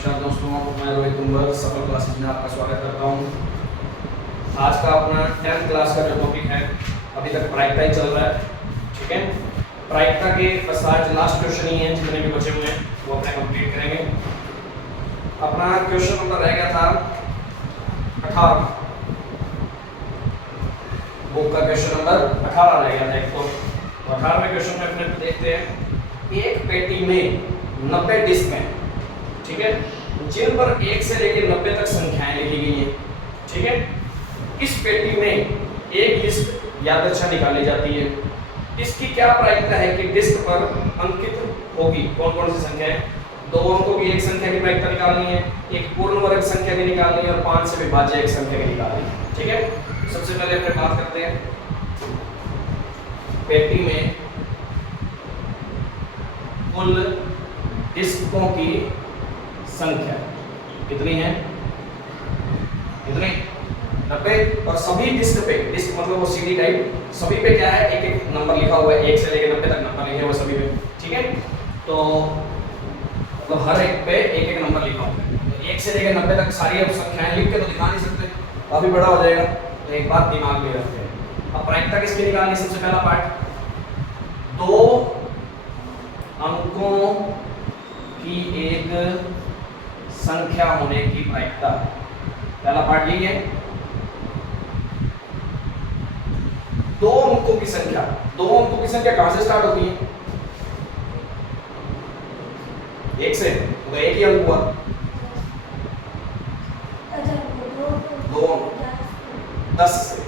नमस्कार दोस्तों, मैं रोहित कुंवर सफल क्लासेज में आपका स्वागत करता हूं। आज का अपना 10th क्लास का जो टॉपिक है, अभी तक प्रायिकता ही चल रहा है। ठीक है, प्रायिकता के बस आज लास्ट क्वेश्चन ही है, जितने भी बचे हुए हैं वो अपने कंप्लीट करेंगे। अपना क्वेश्चन नंबर रह गया था 18, बुक का क्वेश्चन नंबर 18 रह गया था एक। तो 18वें क्वेश्चन में अपने देखते हैं, एक पेटी में 90 डिस्क हैं, ठीक है, जिन पर 1 से लेकर 90 तक संख्याएं लिखी गई हैं। ठीक है, इस पेटी में एक डिस्क यादृच्छा निकाली जाती है। इसकी क्या प्रायिकता है कि डिस्क पर अंकित होगी कौन कौन सी संख्याएं? 2 अंकों की एक संख्या की प्रायिकता निकालनी है, एक पूर्ण वर्ग संख्या की निकालनी है और 5 से विभाज्य एक संख्या की निकालनी है। ठीक है, सबसे पहले अपने बात करते हैं पेटी में कुल डिस्कों की संख्या कितनी है? कितनी? 90। और सभी डिस्क पे, डिस्क मतलब वो सीडी टाइप, सभी पे क्या है, एक एक नंबर लिखा हुआ है, 1 से लेकर 90 तक नंबर लिखे हुए सभी पे। ठीक है, तो मतलब हर एक पे एक एक नंबर लिखा हुआ है। तो 1 से लेकर 90 तक सारी अब संख्याएं लिख के तो दिखा नहीं सकते, काफी बड़ा हो जाएगा। तो एक बात दिमाग में रखते हैं। अब प्रायिकता किसकी निकालनी? सबसे पहला पार्ट 2 अंकों की एक संख्या होने की प्रायिकता। पहला पार्ट यही है, 2 अंकों की संख्या। 2 अंकों की संख्या कहां से स्टार्ट होती है? 1 से, तो एक ही अंक हुआ। 2 10 से,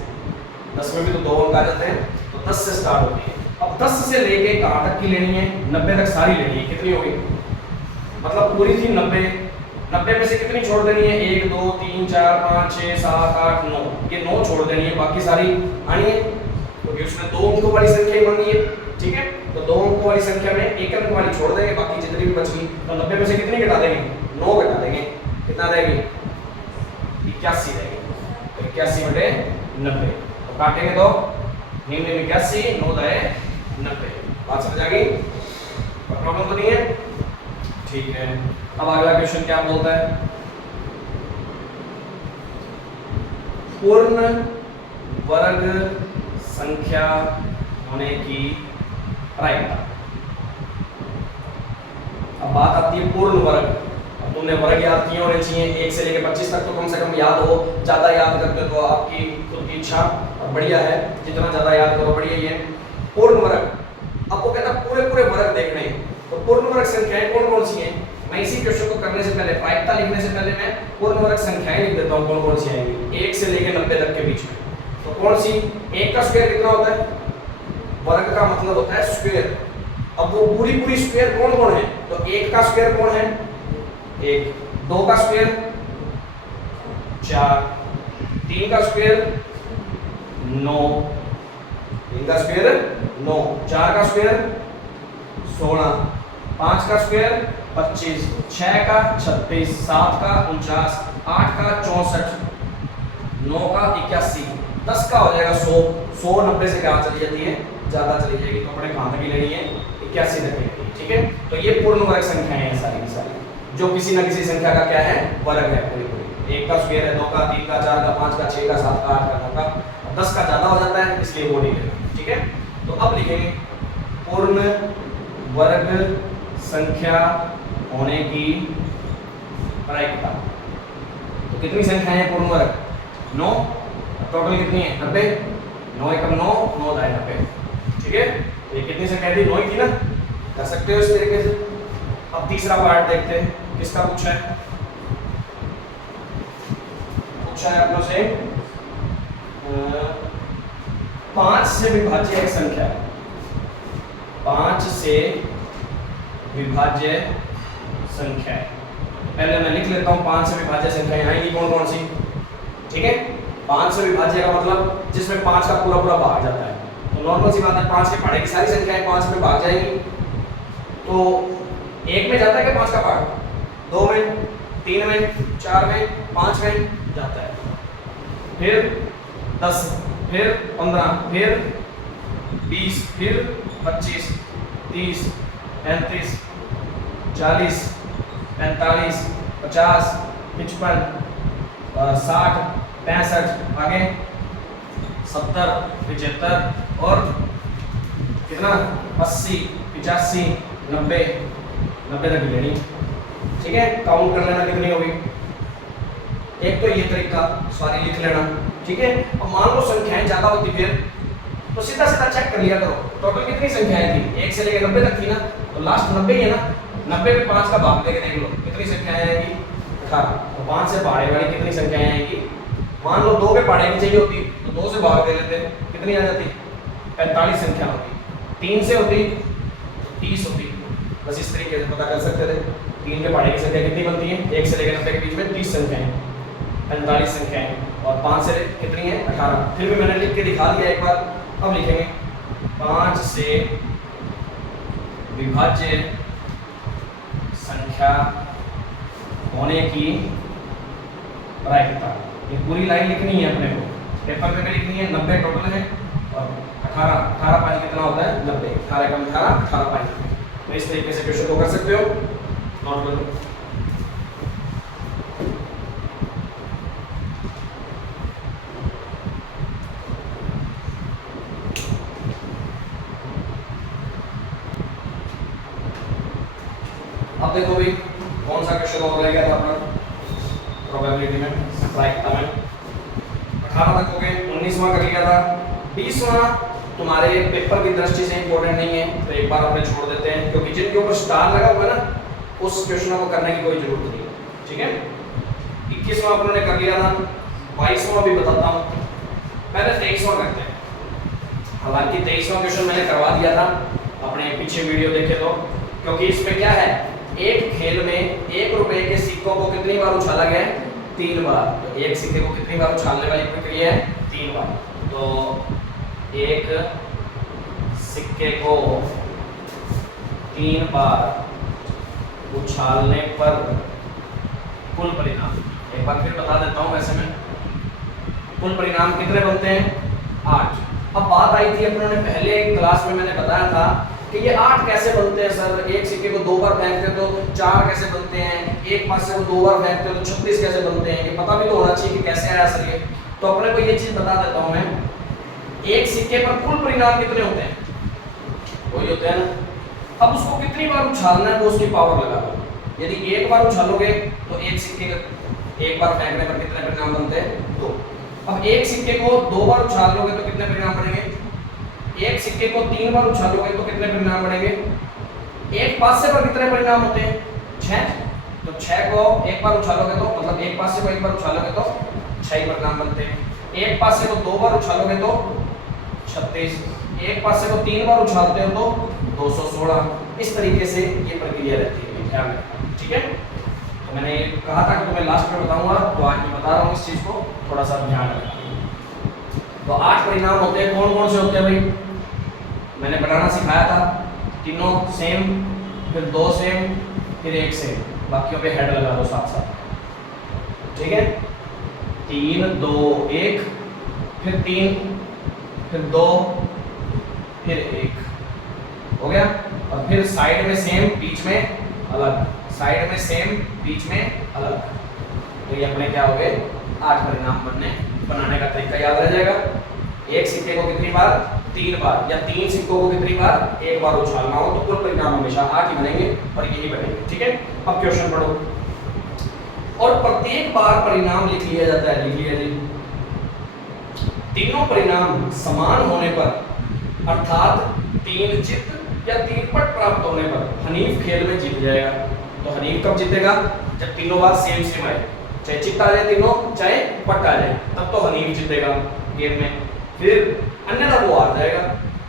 10 में भी तो 2 अंक आ जाते हैं, तो 10 से स्टार्ट होती है। अब 10 से लेके कहां तक की लेनी है? 90 तक सारी लेनी है। कितनी होगी? मतलब पूरी थी 90, 90 में से कितनी छोड़ देनी है? 1 2 3 4 5 6 7 8 9, ये 9 छोड़ देनी है, बाकी सारी आनी है, क्योंकि उसमें 2 अंकों वाली संख्या ही मांगी है। ठीक है, तो 2 अंकों वाली संख्या में 1 अंक वाली छोड़ देंगे, बाकी जितनी भी बची तो 90 में से कितनी घटा देंगे? 9 घटा देंगे। कितना रहेगी? 81 रहेगी। तो 81 बटे 90, तो काटेंगे तो 9 में 81, 9 दाए 90। बात समझ आ गई? प्रॉब्लम तो नहीं है? ठीक है, अब अगला क्वेश्चन क्या बोलता है? पूर्ण वर्ग संख्या होने की प्रायिकता। अब बात आती है पूर्ण वर्ग। अब तुमने वर्ग याद किए होने चाहिए, 1 से लेकर 25 तक तो कम से कम याद हो। ज्यादा याद करते तो आपकी खुद की इच्छा, और बढ़िया है, जितना ज्यादा याद करो बढ़िया ही है। पूर्ण वर्ग, अब वो कहता है पूरे पूरे वर्ग देखने, तो पूर्ण वर्ग संख्याएं कौन कौन सी हैं? मैं इसी क्वेश्चन को करने से पहले, प्रायिकता लिखने से पहले मैं पूर्ण वर्ग संख्याएं लिख देता हूं, कौन कौन सी आएंगी 1 से लेकर 90 तक के बीच में। तो कौन सी? 1 का स्क्वायर कितना होता है? वर्ग का मतलब होता है स्क्वायर। अब वो पूरी पूरी स्क्वायर कौन कौन है? तो 1 का स्क्वायर कौन है? 1। 2 का स्क्वायर 4, 3 का स्क्वायर 9, 3 का स्क्वायर 9, 4 का स्क्वायर 16, 5 का स्क्वायर 25, 6 का 36, 7 का 49, 8 का 64, 9 का 81, 10 का हो जाएगा 100। 100 90 से क्या चली जाती है? ज्यादा चली जाएगी, तो अपने कहां तक की लेनी है? 81 तक की। ठीक है, तो ये पूर्ण वर्ग संख्याएं हैं सारी की सारी, जो किसी न किसी संख्या का क्या है? वर्ग है पूरी पूरी। 1 का स्क्वायर है, 2 का, 3 का, 4 का, 5 का, 6 का, 7 का, 8 का, 9 का। 10 का ज्यादा हो जाता है, इसलिए वो नहीं लेना। ठीक है, तो अब लिखेंगे पूर्ण वर्ग संख्या होने की प्रायिकता। तो कितनी संख्याएं हैं पूर्ण वर्ग? 9। टोटल कितनी है? 90। 9 एकम 9, 9 दाए 90। ठीक है, ये कितनी संख्या थी? 9 ही थी ना? कर सकते हो इस तरीके से। अब तीसरा पार्ट देखते हैं, किसका पूछा है? पूछा है अपनों से 5 से विभाज्य एक संख्या। 5 से विभाज्य संख्या। पहले मैं लिख लेता हूं 5 से विभाज्य संख्याएं आएंगी कौन कौन सी। ठीक है, 5 से विभाज्य का मतलब जिसमें 5 का पूरा पूरा भाग जाता है। तो नॉर्मल सी बात है, 5 के पहाड़े की सारी संख्याएं 5 में भाग जाएंगी। तो 1 में जाता है क्या 5 का भाग? 2 में, 3 में, 4 में, 5 में जाता है, फिर 10, फिर 15, फिर 20, फिर 25, 30, 35, 40, 45, 50, 55, 60, 65, आगे 70, 75 और कितना 80, 85, 90 तक लेनी। ठीक है, काउंट कर लेना कितनी होगी। एक तो ये तरीका सॉरी लिख लेना। ठीक है, अब मान लो संख्याएं ज्यादा होती फिर तो सीधा सीधा चेक कर लिया करो टोटल कितनी संख्याएं थी, 1 से लेकर 90 तक थी ना, तो लास्ट 90 ही है ना। 90 में 5 का भाग देके देख लो कितनी संख्याएं आएगी 18। तो 5 से पहाड़े वाली कितनी संख्याएं आएगी। मान लो 2 पे पहाड़े की चाहिए होती तो 2 से भाग दे लेते, कितनी आ जाती 45 संख्या होती। 3 से होती तो 30 होती। बस इस तरीके से पता कर सकते थे 3 के पहाड़े की संख्या कितनी बनती है, 1 से लेकर 90 के बीच में 30 संख्याएं, 45 संख्याएं और 5 से कितनी है 18। फिर भी मैंने लिख के दिखा दिया एक बार। अब लिखेंगे 5 से विभाज्य संख्या होने की प्रायिकता। ये पूरी लाइन लिखनी है अपने को, पेपर पे भी लिखनी है। 90 टोटल है और 18 5 कितना होता है 90, 18 कम 18 5। तो इस तरीके से क्वेश्चन को कर सकते हो, नोट कर लो। अब देखो भाई कौन सा क्वेश्चन और रह गया था अपना प्रोबेबिलिटी में, प्रायिकता में। 18 तक हो गए, 19वां कर लिया था। 20वां तुम्हारे पेपर की दृष्टि से इंपॉर्टेंट नहीं है तो एक बार अपने छोड़ देते हैं, क्योंकि जिनके ऊपर स्टार लगा हुआ है ना उस क्वेश्चन को करने की कोई जरूरत नहीं है। ठीक है, 21वां अपने कर लिया था। 22वां भी बताता हूँ, पहले 23वां करते हैं। हालांकि 23वां क्वेश्चन मैंने करवा दिया था अपने पीछे वीडियो देखे तो, क्योंकि इसमें क्या है एक खेल में 1 रुपए के सिक्कों को कितनी बार उछाला गया है 3 बार। तो एक सिक्के को कितनी बार उछालने वाली प्रक्रिया है 3 बार। तो एक सिक्के को 3 बार उछालने पर कुल परिणाम, एक बार फिर बता देता हूं, वैसे में कुल परिणाम कितने बनते हैं 8। अब बात आई थी अपनों ने पहले क्लास में, मैंने बताया था कि ये 8 कैसे बनते हैं सर, एक सिक्के को 2 बार फेंकते तो 4 कैसे बनते हैं, एक पासे को 2 बार फेंकते तो 36 कैसे बनते हैं, ये पता भी तो होना चाहिए कि कैसे आया सर ये। तो अपने को ये चीज बता देता हूं मैं, एक सिक्के पर कुल परिणाम कितने होते हैं, वही होते हैं ना। अब उसको कितनी बार उछालना है वो उसकी पावर लगा दो। यदि एक बार उछालोगे तो एक सिक्के का एक बार फेंकने पर कितने परिणाम बनते हैं 2। अब एक सिक्के को 2 बार उछाल लोगे तो कितने परिणाम बनेंगे, एक सिक्के को 3 बार उछालोगे तो कितने परिणाम बनेंगे, एक पासे पर कितने परिणाम होते हैं 6। तो 6 को एक बार उछालोगे तो मतलब एक पासे को एक बार उछालोगे तो 6 ही परिणाम बनते हैं। एक पासे को 2 बार उछालोगे तो 36, एक पासे को 3 बार उछालते हो तो 216। इस तरीके से ये प्रक्रिया रहती है ध्यान में। ठीक है, तो मैंने ये कहा था कि तुम्हें लास्ट में बताऊंगा, तो आज मैं बता रहा हूँ इस चीज को थोड़ा सा ध्यान रखना। तो 8 परिणाम होते हैं, कौन कौन से होते हैं भाई, मैंने बनाना सिखाया था। तीनों सेम, फिर 2 सेम, फिर 1 सेम, बाकियों पे हेड लगा दो साथ साथ। ठीक है, 3 2 1, फिर 3, फिर 2, फिर 1 हो गया। और फिर साइड में सेम, बीच में अलग, साइड में सेम, बीच में अलग। तो ये अपने क्या हो गए 8 परिणाम बनाने का तरीका याद रह जाएगा। एक सिक्के को कितनी बार 3 बार, या 3 सिक्कों को कितनी बार 1 बार उछालना हो तो कुल परिणाम हमेशा 8 ही बनेंगे और यही बनेंगे। ठीक है, अब क्वेश्चन पढ़ो। और प्रत्येक बार परिणाम लिख लिया जाता है, लिख लिया जी। तीनों परिणाम समान होने पर अर्थात 3 चित या 3 पट प्राप्त होने पर हनीफ खेल में जीत जाएगा। तो हनीफ कब जीतेगा, जब तीनों बार सेम सेम आए, चाहे चित आ जाए तीनों, चाहे पट आ जाए, तब तो हनीफ जीतेगा गेम में। फिर अन्यथा वो हार जाएगा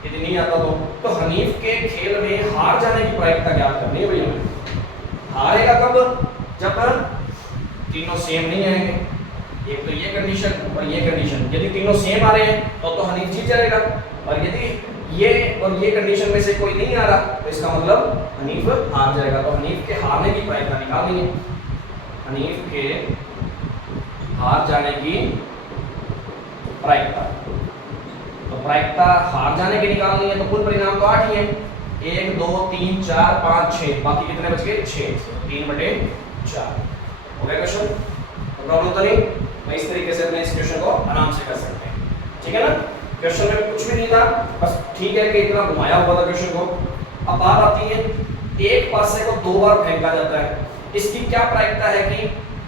यदि नहीं आता तो हनीफ के खेल में हार जाने की प्रायिकता ज्ञात करनी है भैया। हारेगा कब, जब तीनों सेम नहीं आएंगे। एक तो ये कंडीशन और ये कंडीशन, यदि तीनों सेम आ रहे हैं तो हनीफ जीत जाएगा, और यदि ये और ये कंडीशन में से कोई नहीं आ रहा तो इसका मतलब हनीफ हार जाएगा। तो हनीफ के हारने की प्रायिकता निकालनी है, हनीफ के हार जाने की प्रायिकता। तो प्रायिकता हार जाने की निकालनी है तो कुल परिणाम तो 8 ही है, 1 2 3 4 5 6, बाकी कितने बच गए 6, 3/4। हो गया क्वेश्चन? प्रॉब्लम तो नहीं? मैं इस तरीके से अपने इस क्वेश्चन को आराम से कर सकते हैं, ठीक है ना? क्वेश्चन में कुछ भी नहीं था, बस ठीक है कि इतना घुमाया हुआ था क्वेश्चन को। अब बात आती है, एक पासे को 2 बार फेंका जाता है, इसकी क्या प्रायिकता है कि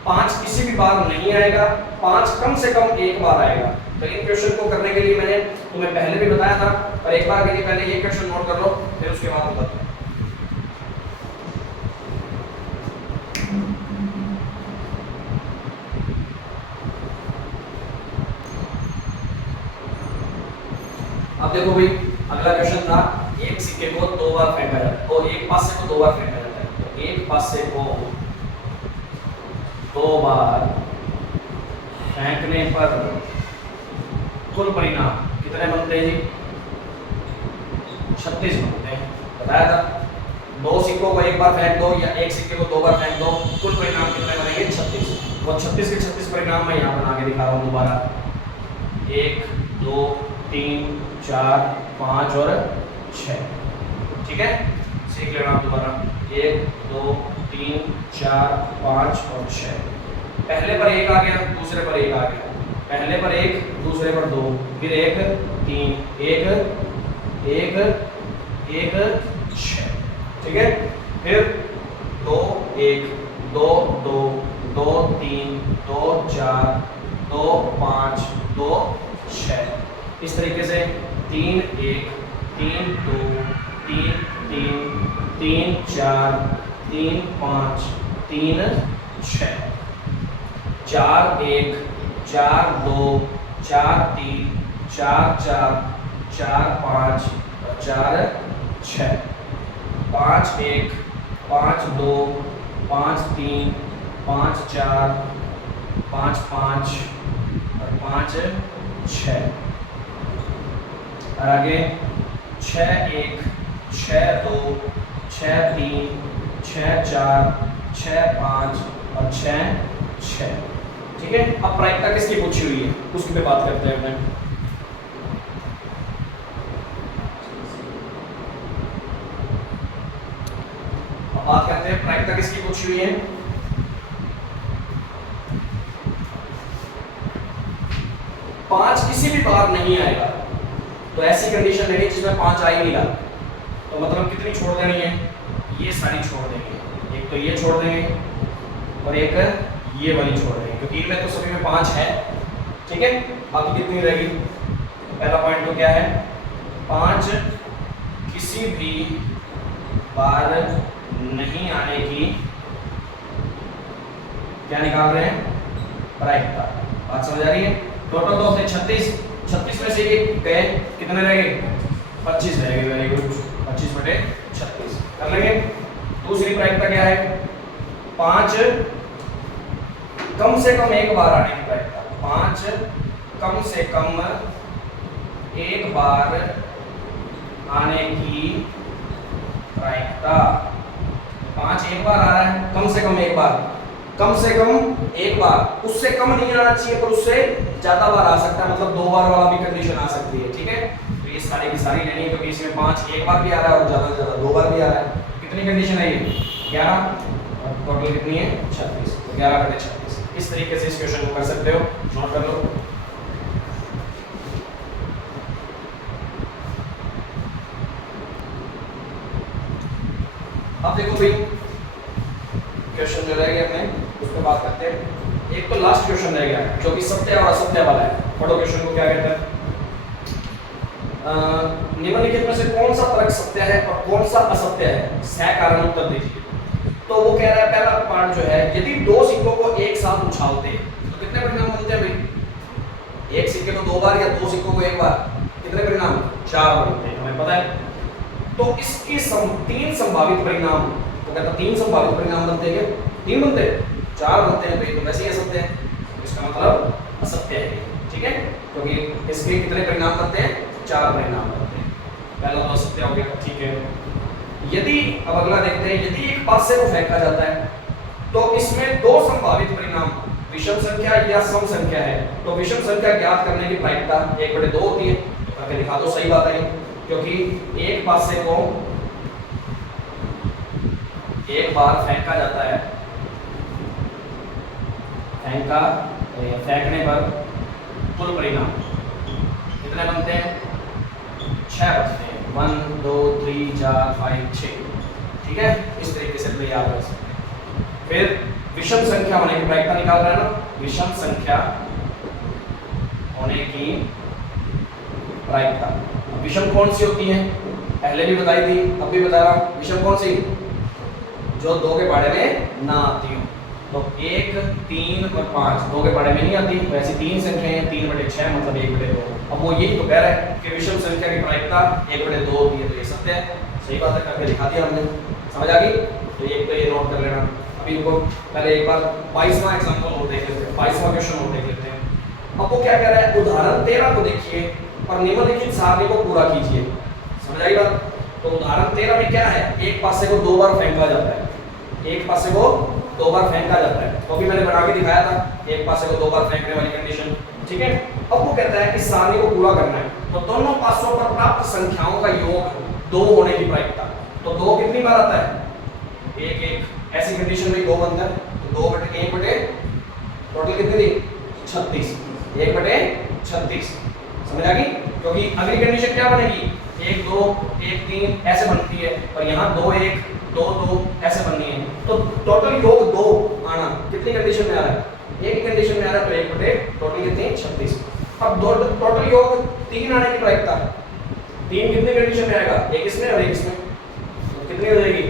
5 किसी भी बार नहीं आएगा, 5 कम से कम एक बार आएगा। तो इन क्वेश्चन को करने के लिए मैंने तुम्हें पहले भी बताया था, पर एक बार के लिए पहले ये क्वेश्चन नोट कर लो, फिर उसके बाद बताते हैं। अब देखो भाई, अगला क्वेश्चन था, एक सिक्के को 2 बार फेंका जाता है, और एक पासे को 2 बार फेंका जाता है। तो एक पासे को 2 बार फेंकने पर कुल परिणाम कितने बनते हैं जी? 36 बनते हैं। बताया था, 2 सिक्कों को एक बार फेंक दो या एक सिक्के को 2 बार फेंक दो, कुल परिणाम कितने बनेंगे? 36। वो 36 के 36 परिणाम मैं यहाँ बना के दिखा रहा हूँ दोबारा। 1 2 3 4 5 और 6, ठीक है? सीख लेना आप दोबारा। 1 2 3 4 5 और 6। पहले पर 1 आ गया, दूसरे पर 1 आ गया, पहले पर 1, दूसरे पर 2, फिर 1 3 1 1 1 6, ठीक है? फिर 2 1 2 2 2 3 2 4 2 5 2 6, इस तरीके से 3 1 3 2 3 3 3 4 3 5 3 6, 4 1 4 2 4 3 4 4 4 5 और 4 6, 5 1 5 2 5 3 5 4 5 5 और 5 6, और आगे 6 1 6 2 6 3 6 4 6 5 और 6 6, ठीक है? अब प्रायिकता किसकी पूछी हुई है उसकी पे बात करते हैं अपने। अब बात करते हैं प्रायिकता किसकी पूछी हुई है। पांच किसी भी बार नहीं आएगा, तो ऐसी कंडीशन लेनी जिसमें 5 आ ही नहीं रहा, तो मतलब कितनी छोड़ देनी है? ये सारी छोड़ देंगे, एक तो ये छोड़ देंगे और एक ये वाली छोड़ देंगे, क्योंकि इनमें तो सभी में 5 है, ठीक है? बाकी कितनी रहेगी? पहला पॉइंट तो क्या है? 5 किसी भी बार नहीं आने की क्या निकाल रहे हैं? प्रायिकता। बात समझ आ रही है? टोटल तो होते 36, 36 में से ये गए, कितने रह गए? 25 रह गए। वेरी गुड, 25/36 कर लेंगे। दूसरी प्रायिकता क्या है? 5 कम से कम एक बार आने की प्रायिकता। 5 कम से कम एक बार आने की प्रायिकता। 5 एक बार आ रहा है, कम से कम एक बार, कम से कम एक बार, उससे कम नहीं आना चाहिए पर उससे ज्यादा बार आ सकता है, मतलब 2 बार वाला भी कंडीशन आ सकती है, ठीक है? तो ये सारी की सारी लेनी है, क्योंकि इसमें 5 एक बार भी आ रहा है और ज्यादा से ज्यादा 2 बार भी आ रहा है। कितनी कंडीशन है ये? 11, और टोटल कितनी है? 36, तो 11/36। इस तरीके से इस क्वेश्चन को कर सकते हो, नोट कर लो। अब देखो भाई, क्वेश्चन जो रह गए अपने उस पर बात करते हैं। एक तो लास्ट क्वेश्चन रह गया जो कि सत्य और असत्य वाला है। पढ़ो क्वेश्चन को, क्या कहता है? निम्नलिखित में से कौन सा तर्क सत्य है और कौन सा असत्य है? सह कारण उत्तर दीजिए। तो वो कह रहा है, पहला पार्ट जो है, यदि 2 सिक्कों को एक साथ उछालते तो कितने परिणाम बनते हैं भाई? एक सिक्के को 2 बार या 2 सिक्कों को एक बार, कितने परिणाम? 4 बनते हैं, हमें पता है। तो इसकी 3 संभावित परिणाम, तो कहता 3 संभावित परिणाम बनते हैं क्या? 3 बनते हैं, 4 बनते हैं, तो ये तो वैसे ही असत्य है, इसका मतलब असत्य है, ठीक है? क्योंकि इसके कितने परिणाम बनते हैं? 4 परिणाम बनते हैं। पहला तो असत्य हो गया, ठीक है? यदि, अब अगला देखते हैं, यदि एक पासे को फेंका जाता है तो इसमें 2 संभावित परिणाम विषम संख्या या सम संख्या है, तो विषम संख्या ज्ञात करने की प्रायिकता 1/2 होती है। तो करके दिखा दो, सही बात है, क्योंकि एक पासे को एक बार फेंका जाता है फेंकने पर कुल परिणाम कितने बनते हैं? 6 बनते हैं। 1 2 3 4 5 6। ठीक है, इस तरीके से तो याद रख सकते हैं। फिर विषम संख्या होने की प्रायिकता निकाल रहे हैं ना, विषम संख्या होने की प्रायिकता। विषम कौन सी होती है? पहले भी बताई थी, अब भी बता रहा हूं। विषम कौन सी? जो 2 के बारे में ना आती हो। तो 1 3 और 5 2 के बारे में नहीं आती, वैसे 3 संख्याएं 3/6 मतलब 1/2। अब वो यही तो कह रहा है कि विषम संख्या की प्रायिकता 1/2 होती है। तो ये सत्य है, सही बात है, करके दिखा दिया हमने। समझ आ गई? तो एक तो ये नोट कर लेना। अभी इनको पहले एक बार 22वां एग्जांपल और देख लेते हैं, 22वां क्वेश्चन और देख लेते हैं। अब वो क्या कह रहा है? उदाहरण 13 को देखिए और निम्नलिखित सारणी को पूरा कीजिए। समझ आई बात? तो उदाहरण 13 में क्या है? एक पासे को 2 बार फेंका जाता है, एक पासे को 2 बार फेंका जाता है। तो अभी मैंने बना के दिखाया था एक पासे को 2 बार फेंकने वाली कंडीशन। ठीक है, अब वो कहता है कि सारणी को पूरा करना है तो दोनों पासों पर प्राप्त संख्याओं का योग 2 होने की प्रायिकता। तो 2 कितनी बार आता है? 1 1। ऐसी कंडीशन में 2 बनता है। तो 2/1 बटे टोटल कितनी थी? 36। 1/36। समझ आ गई? क्योंकि अगली कंडीशन क्या बनेगी? 1 2 1 3 ऐसे बनती है, और यहाँ 2 1 2 2 ऐसे बननी है। तो टोटल योग 2 आना कितनी कंडीशन में आ रहा है? एक ही कंडीशन में आ रहा है। तो 1/, टोटल कितनी? 36। अब टोटल योग 3 आने की प्रायिकता। 3 कितनी कंडीशन में आएगा? एक इसमें और एक इसमें, तो कितनी हो जाएगी?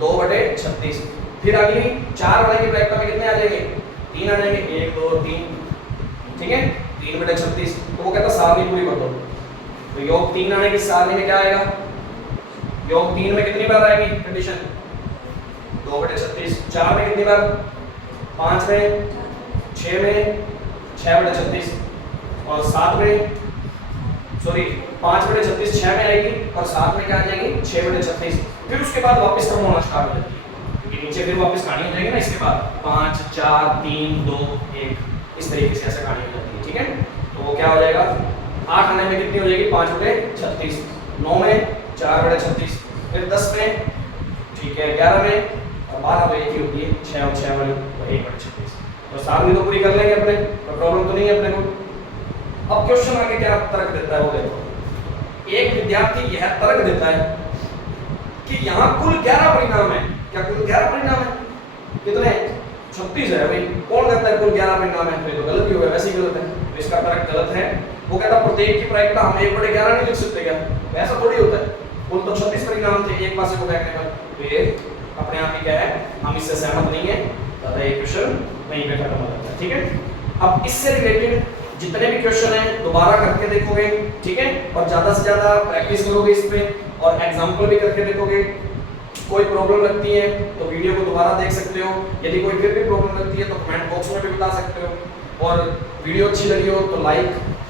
2/36। फिर अगली 4 आने की प्रायिकता में कितने आ जाएंगे? 3 आ जाएंगे। 1 2 3। ठीक है, 3/36। तो वो कहता सारणी पूरी कर दो। तो योग 3 आने की सारणी में क्या आएगा? योग 3 में कितनी बार आएगी कंडीशन? 2/36। 4 में कितनी बार? 5 में, 6 में 6/36, और 7 में 5/36 6 में आएगी, और 7 में क्या आ जाएगी? 6/36। फिर उसके बाद वापस कम होना स्टार्ट हो जाती है, क्योंकि नीचे फिर वापस कहानी हो जाएगी ना। इसके बाद 5 4 3 2 1 इस तरीके से ऐसे कहानी हो जाती है। ठीक है, तो वो क्या हो जाएगा? 8 आने में कितनी हो जाएगी? 5/36। 9 में 4/36, फिर 10 में, ठीक है, 11 में, और 12 तो एक ही होती है 6 और 6 वाली, तो 1/36। तो सारणी तो पूरी कर लेंगे अपने, कोई प्रॉब्लम तो नहीं है अपने को। अब क्वेश्चन आगे क्या तर्क देता है वो देखो। एक विद्यार्थी यह तर्क देता है कि यहाँ कुल 11 परिणाम है। क्या कुल 11 परिणाम है? कितने? 36 है भाई। कौन कहता है कुल 11 परिणाम है? तो गलत ही होगा, वैसे ही गलत है। तो इसका तर्क गलत है। वो कहता प्रत्येक की प्रायिकता हम 1/11 नहीं लिख सकते क्या? ऐसा थोड़ी होता है। कुल तो 36 परिणाम थे एक पासे को फेंकने पर। तो ये अपने आप ही क्या है? हम इससे सहमत नहीं है, तथा ये क्वेश्चन वहीं पे खत्म हो जाता है। ठीक है, अब इससे रिलेटेड जितने भी क्वेश्चन हैं दोबारा करके देखोगे। ठीक है, और ज्यादा से ज्यादा प्रैक्टिस करोगे इस पे, और एग्जांपल भी करके देखोगे। कोई प्रॉब्लम लगती है तो वीडियो को दोबारा देख सकते हो। यदि कोई फिर भी प्रॉब्लम लगती है तो कमेंट बॉक्स में भी बता सकते हो। और वीडियो अच्छी लगी हो तो लाइक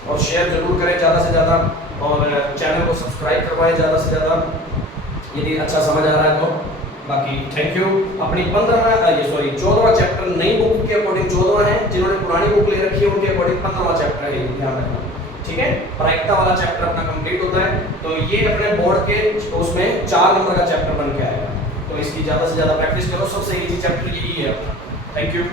और शेयर जरूर करें ज़्यादा से ज़्यादा, और चैनल को सब्सक्राइब करवाएं ज़्यादा से ज़्यादा यदि अच्छा समझ आ रहा है तो। बाकी थैंक यू। अपनी 14वां चैप्टर नई बुक के अकॉर्डिंग 14वां है, जिन्होंने पुरानी बुक ले रखी है उनके अकॉर्डिंग 15वां चैप्टर है, ध्यान रखना। ठीक है, प्रायिकता वाला चैप्टर अपना कंप्लीट होता है। तो ये अपने बोर्ड के उसमें 4 नंबर का चैप्टर बन के आएगा। तो इसकी ज़्यादा से ज़्यादा प्रैक्टिस करो, सबसे इजी चैप्टर यही है अपना। Thank you.